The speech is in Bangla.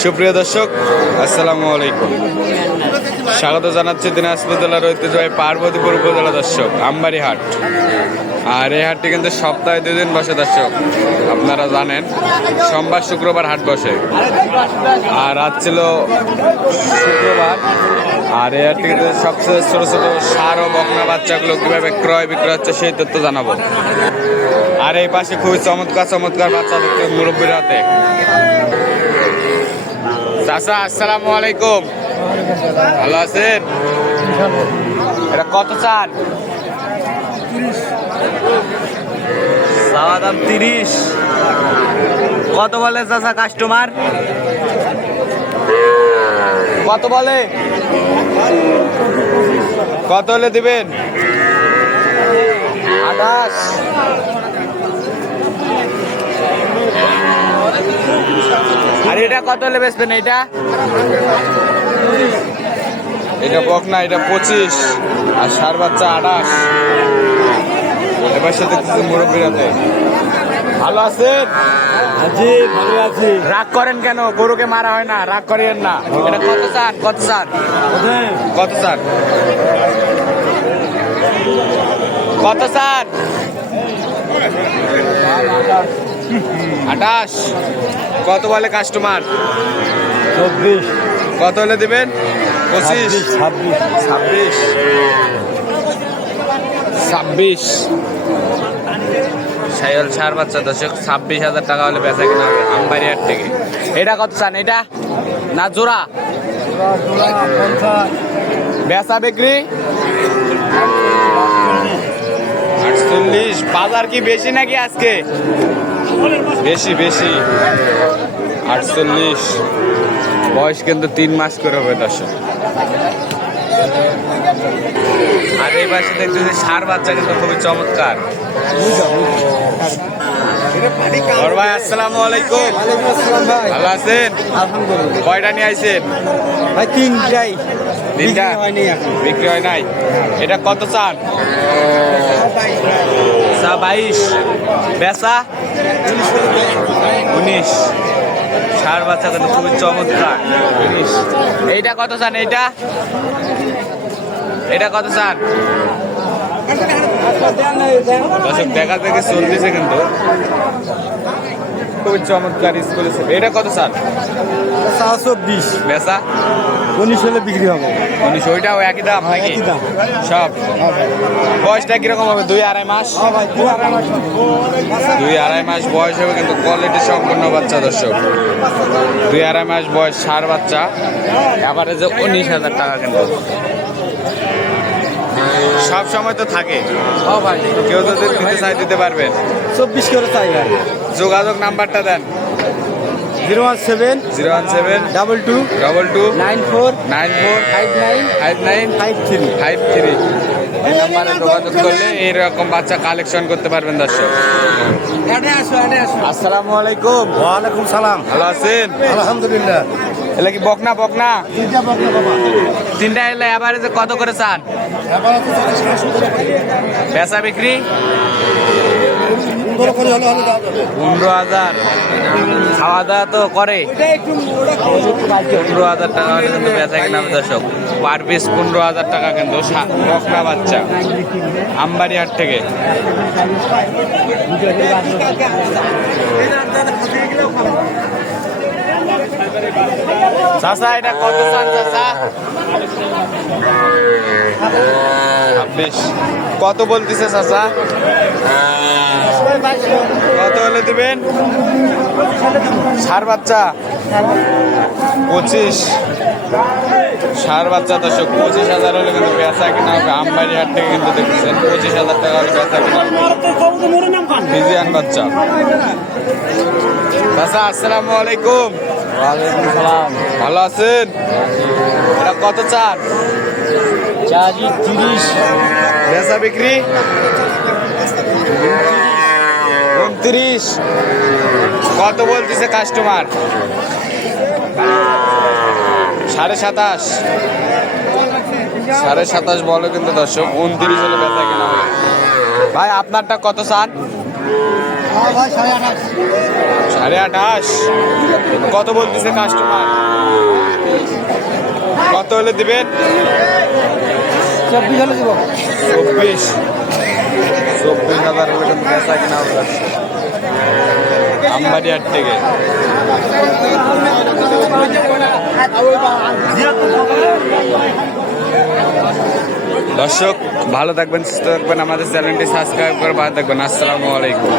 সুপ্রিয় দর্শক, আসসালামু আলাইকুম। স্বাগত জানাচ্ছি দিনাজপুর জেলার ঐতিহ্যবাহী পার্বতীপুর উপজেলা দর্শক আমবাড়ি হাট আর এই হাটটি কিন্তু সপ্তাহে দুদিন বসে দর্শক, আপনারা জানেন, সোমবার, শুক্রবার হাট বসে। আর আজ ছিল শুক্রবার, আর এই হাটটি কিন্তু সবচেয়ে ছোট ছোট সার ও বকনা বাচ্চাগুলো কীভাবে ক্রয় বিক্রয় হচ্ছে সেই তথ্য জানাব। আর এই পাশে খুবই চমৎকার চমৎকার বাচ্চা দেখতে মুরব্বীর হাতে। চাচা, আসসালামু আলাইকুম। ভালো আছেন? এটা কত চান? চাওয়া দাম তিরিশ। কত বলে চাচা কাস্টমার কত বলে? কত হলে দিবেন? আঠাশ। আর এটা কত হলে বেচবেন এটা? এটা বক না এটা পঁচিশ। আর সার বাচ্চা আঠাশ। এবার সাথে কিছু মুরব্বীরাতে ভালো আছেন? জি ভালো আছি। রাগ করেন কেন? গরুকে মারা হয় না রাগ করেন না। এটা কত চান কত চান কত চান কত চান আঠাশ। কত বলে কাস্টমার চব্বিশ। কত হলে দেবেন? পঁচিশ। ছাব্বিশ ছাব্বিশ। ছাব্বিশ। সাইল সার বাচ্চা দশক ছাব্বিশ হাজার টাকা হলে বেচা কিনা হবে আমবাড়ি হাট থেকে। এটা কত চান এটা? না জোড়া? বেচা বিক্রি? আটচল্লিশ। বাজার কি বেশি নাকি আজকে? বেশি বেশি। আটচল্লিশ। বয়স কিন্তু তিন মাস করে হবে দর্শক। আর এই পাশে দেখতেছি সার বাচ্চা কিন্তু খুবই চমৎকার। ভাই আসসালামু আলাইকুম। ভালো আছেন? কয়টা নিয়ে আইছেন? ভাই তিনটাই। তিনটা? বিক্রি হয় নাই এটা কত চান বাইশ। বেচা? উনিশ। সার বাচ্চা কিন্তু খুবই চমৎকার। উনিশ। এইটা কত চান এইটা? এটা কত চান? দর্শক দেখা থেকে চলতেছে কিন্তু। খুবই চমৎকার স্কুল এটা কত চান? চব্বিশ বেচা? উনিশ হলে বিক্রি হবে। উনিশ ওইটাও একই দাম হ্যাঁ, নাকি? একই দাম। সব। বয়সটা কীরকম হবে? দুই আড়াই মাস? হ্যাঁ দুই আড়াই মাস বয়স হবে কিন্তু কোয়ালিটি সম্পূর্ণ বাচ্চা দর্শক। দুই আড়াই মাস বয়স সার বাচ্চা। উনিশ হাজার টাকা কিন্তু। সব সময় তো থাকে। হ্যাঁ ভাই। কেউ যদি দিতে চাই দিতে পারবেন চব্বিশ করে চাই যোগাযোগ নাম্বারটা দেন। Zero one seven zero one seven double two double two nine four nine four five nine five nine five three five three. এই নাম্বারে যোগাযোগ করলে এইরকম বাচ্চা কালেকশন করতে পারবেন দর্শক। আসসালামু আলাইকুম। ওয়ালাইকুম সালাম। ভালো আছেন? আলহামদুলিল্লাহ। এলা কি বকনা বকনা? তিনটা বকনা বাবা। তিনটা এলে এভারেজে কত করে চান? বেচা বিক্রি? পনেরো হাজার। খাওয়া দাওয়া তো করে। পনেরো হাজার টাকা কিন্তু বেচা কিনা দর্শক। পার পিস পনেরো হাজার টাকা কিন্তু। সা- বাচ্চা। আমবাড়ি হাট থেকে। চাচা, এটা কত চাচা? ছাব্বিশ। কত বলতেছে চাচা? কত হলে দিবেন? সার বাচ্চা? পঁচিশ। সার বাচ্চা দর্শক পঁচিশ হাজার হলে কিন্তু বেচা কিনা হবে। আমবাড়ি হাট থেকে কিন্তু দেখতেছেন পঁচিশ হাজার টাকা হলে বেচা কিনা হবে। ফিজিয়ান বাচ্চা। চাচা আসসালামু আলাইকুম। ভালো আছেন? এটা কত চার? চারি তিরিশ। বেচা বিক্রি? উনত্রিশ। কত বলতেছে কাস্টমার সাড়ে সাতাশ। সাড়ে সাতাশ বলো কিন্তু দর্শক উনত্রিশ হলে বেচা কিনা। ভাই আপনারটা কত চান সাড়ে আঠাশ। কত বলতেছে কাস্টমার কত হলে দিবেন? চব্বিশ হলে দিব। চব্বিশ। চব্বিশ হাজার কিন্তু বেচা কিনা হবে। দর্শক। আমবাড়ি হাট থেকে। দর্শক ভালো থাকবেন সুস্থ থাকবেন। আমাদের চ্যানেলটি সাবস্ক্রাইব করে ভালো থাকবেন। আসসালামু আলাইকুম।